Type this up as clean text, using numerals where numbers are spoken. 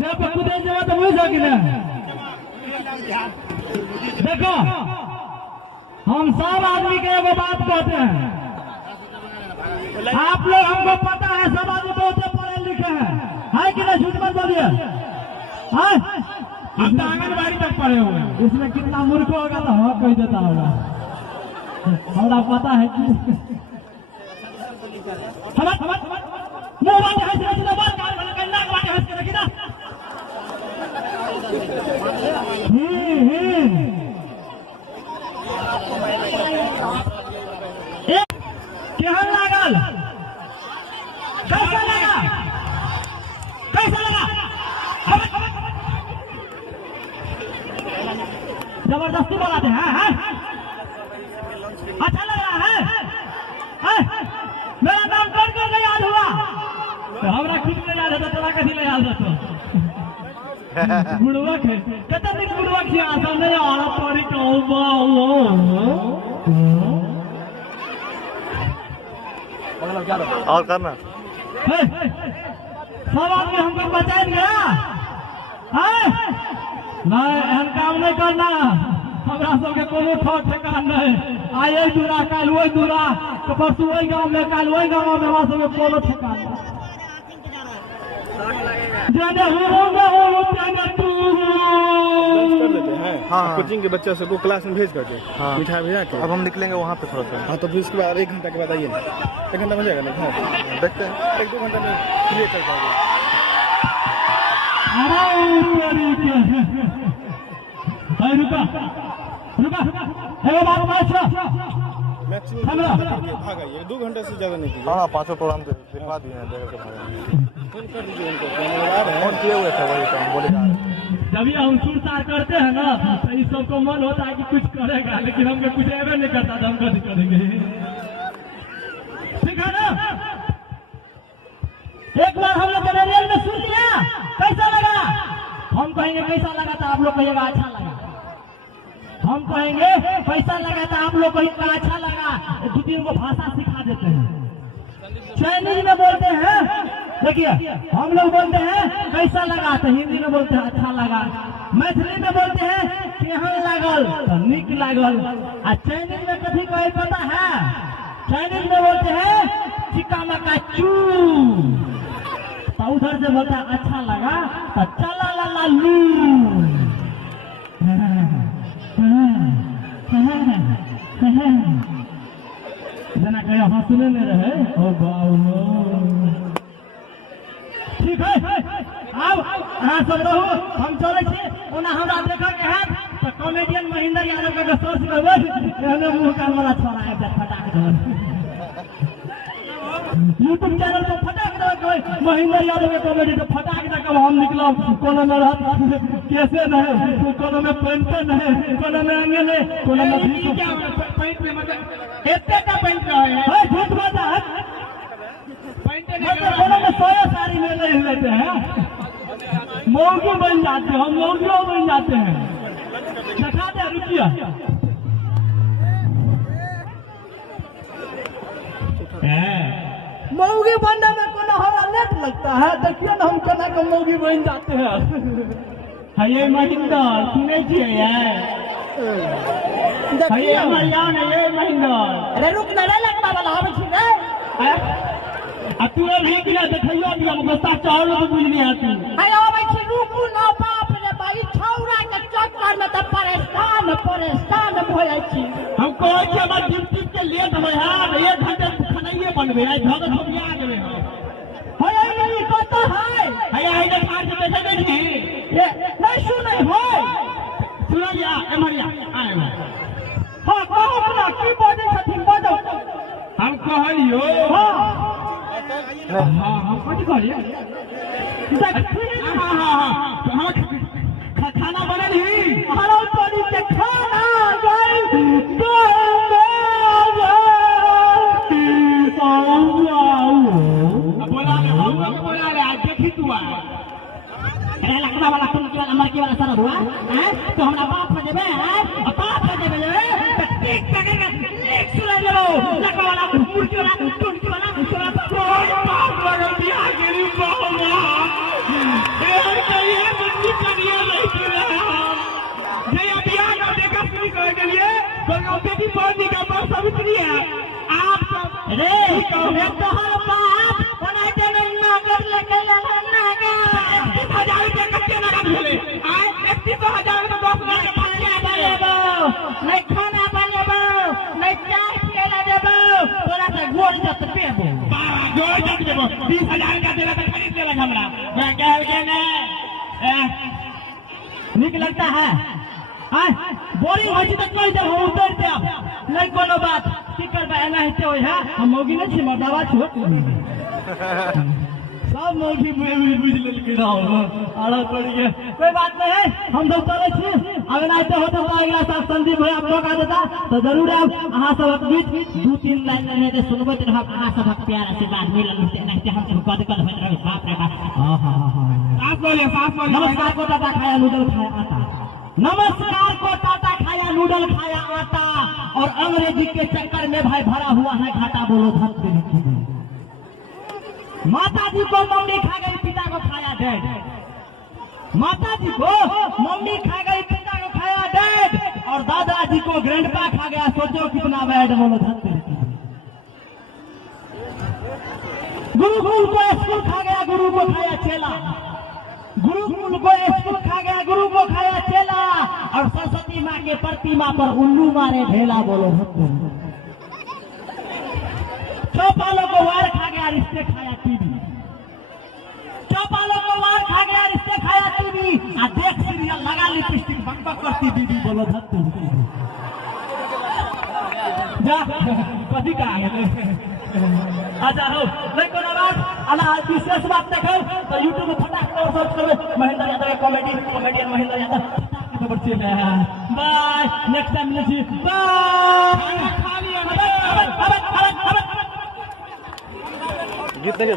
देखो कुदे जवा तो बुझ कि ना देखो हम सब आदमी के एगो बात कहते हैं, आप लोग हमको पता है सब आदमी बहुत पढ़े लिखे हैं कि नहीं, झूठ मत बोलिए। हम तो आंगनबाड़ी तक पढ़े हुए हैं, इसमें कितना मूर्ख होगा तो हाँ कह देता होगा, हमारा पता है कि केहन लागल, कैसा लगा, कैसा लगा, जबरदस्ती बोलाते हैं, अच्छा लग रहा है? मेरा नाम कौन कौन याद हुआ? तो हमरा खुद में याद है, तोरा कथी ले याद रहतो? बुढ़वक है, कतन दिन बुढ़वक है, आसान नहीं आ रहा तोरी कहूँ और करना सब आदमी हमको बचाएंगे नहीं, एहन काम नहीं करना, हमरा सबके कोनो ठेकान नहीं, आए दूरा काल वही दूरा, परसों वही गाँव में, काल वही गाँव में, हमरा सबके कोनो ठेकान नहीं। हाँ, कोचिंग के बच्चा सबको क्लास में भेज करके मिठाई भेजा के अब हम निकलेंगे वहाँ पे थोड़ा सा। हाँ तो फिर उसके बाद 1 घंटा के बाद आइए, 1 घंटा बन जाएगा ना? हाँ देखते हैं, 1-2 घंटा में क्लियर कर पाएंगे। मैक्सिमम भाग आइए, 2 घंटे से ज्यादा नहीं कीजिए। हाँ 5 प्रोग्राम दिखवा दिए हैं, देकर के भागा फोन कर दीजिए उनको, फोन किए हुए थे वही तो हम बोले जब ये हम सुरसार करते हैं ना तो इस सबको मन होता है कि कुछ करेगा, लेकिन हमको कुछ ऐसे नहीं करता तो हम कैसे करेंगे? ठीक है ना? एक बार हम लोग रेल में सुन लिया, कैसा लगा? हम कहेंगे कैसा लगा था, आप लोग कहिएगा अच्छा लगा। हम कहेंगे पैसा लगा था, आप लोग कहेंगे अच्छा लगा। 2-3 को भाषा सिखा देते हैं। चाइनीज में बोलते हैं, देखिए हम लोग बोलते हैं कैसा लगा, तो हिंदी में बोलते हैं अच्छा लगा। मैथिली में बोलते हैं केहन लागल, तो निक लागल। आ चाइनीज में कभी कोई पता है? चाइनीज में बोलते हैं चिका मका चू, तो उधर से बोलता है अच्छा लगा, तो चला ला ला लू। जना कहीं हंसने नहीं रहे, ओ बाबू ठीक है। अब अहाँ सब रहू, हम चले छी ओना हमरा देखा के है तो कॉमेडियन महेंद्र यादव का सर्च करबे, एहने मुंह कान वाला छोड़ा है फटाक दे यूट्यूब चैनल पर फटाक दे महेंद्र यादव के कॉमेडी तो फटाक दे कब हम निकलब, कोनो में रहत कैसे नहीं, कोनो में पेंट नहीं, कोनो में अंगे नहीं, कोनो में क्या पेंट में मतलब एते का पेंट का है झूठ बात है। कोनो में सोया साड़ी में नहीं लेते हैं, मौगी बन जाते हैं, हम मौगियों बन जाते हैं। दिखा दे रुकिया मौगी बनने में कोनो हमारा लेट लगता है, देखिए ना हम केना के मौगी बन जाते हैं। ये महेंद्र सुने छिए ये मरियान ये महेंद्र, अरे रुक ना रे लगना वाला हम छी रे आ तू अभी बिना देखैयो दिया गुस्सा चावल तो बुझ नहीं आती। अरे आबै छी रुकू ना, बाप रे भाई छौरा के चक्कर में त परेशान हो जाई छी। हम कहै छी हमर ड्यूटी के लेट होय है, 1 घंटे खनाइए बनबे है, झगड़ हो गया देबे है। ये कत है है ने कार से बैठे नहीं छी, ये नहीं सुनै हो सुनलिया एमरिया आए हां कहो अपना की बोलै छथिन बजो। हम कहलियो हां हम कथी कहलिए खाना बनल ही हरो तोरी के खाना गई बोला ले आज देखी तू अरे लकड़ा वाला तुम के वाला मरके वाला सारा हुआ हैं, तो हमरा बाप में देबे हैं, बाप में देबे तो ठीक पकड़ के एक सुला लो लकड़ा वाला मुर्गी वाला टुंटी वाला तोरा बाप लगल बियाह गेली बाबा ए कहिए एक तो हर बात बनाते में नागर लेके जाना नागर 30,000 रुपया कच्चे नागर भेले आए 31,000 में 10 लाख के बच्चे बनेबो नहीं खाना बनेबो नहीं चाय पिएला देबो तोरा से गोड़ जत पेबो बाबा गोड़ जत देबो 20,000 का देला त खरीद लेला हमरा मैं कहल के ने निक लगता है बोरिंग हो तो कोई जब हम उतर जाब नहीं कोनो बात की करबा एना हेते होय है हम मौगी नहीं छी मर्दावा छोट सब मौगी बुझ लेलके रहो आड़ा पड़ गए कोई बात नहीं है हम सब चले छी अब ना तो होता अगला साल संदीप भाई आप मौका देता तो जरूर आप अहां सब बीच 2-3 लाइन में दे सुनबो त अहां सब प्यार आशीर्वाद मिलल नहीं हम सब कद कद होत रहे बाप रे बाप साफ बोले नमस्कार को टाटा खाया नूडल खाया आटा नमस्कार को टाटा खाया नूडल खाया आटा और अंग्रेजी के चक्कर में भाई भरा हुआ है घाटा बोलो धरती माता जी को मम्मी खा गई पिता को खाया डैड माता जी को मम्मी खा गई पिता को खाया डैड और दादाजी को ग्रैंडपा खा गया सोचो कितना बैड बोलो धरती गुरुकुल को स्कूल खा गया गुरु को खाया चेला गुरुकुल को स्कूल खा गया गुरु को खाया चेला और सरस्वती माँ के प्रतिमा पर उल्लू मारे ढेला बोलो चौपालों को वार खा गया रिश्ते खाया टीवी चौपालों को वार खा गया रिश्ते खाया टीवी आ देख सीरियल लगा लिपस्टिक बकबक करती दीदी बोलो धत्तू जा कभी का अच्छा हो नहीं कोनो बात अला विशेष बात देखो तो YouTube में फटाक से सर्च करो महेंद्र यादव कॉमेडियन महेंद्र यादव खबर चले बाय नेक्स्ट टाइम मिलते हैं बाय गीत नहीं है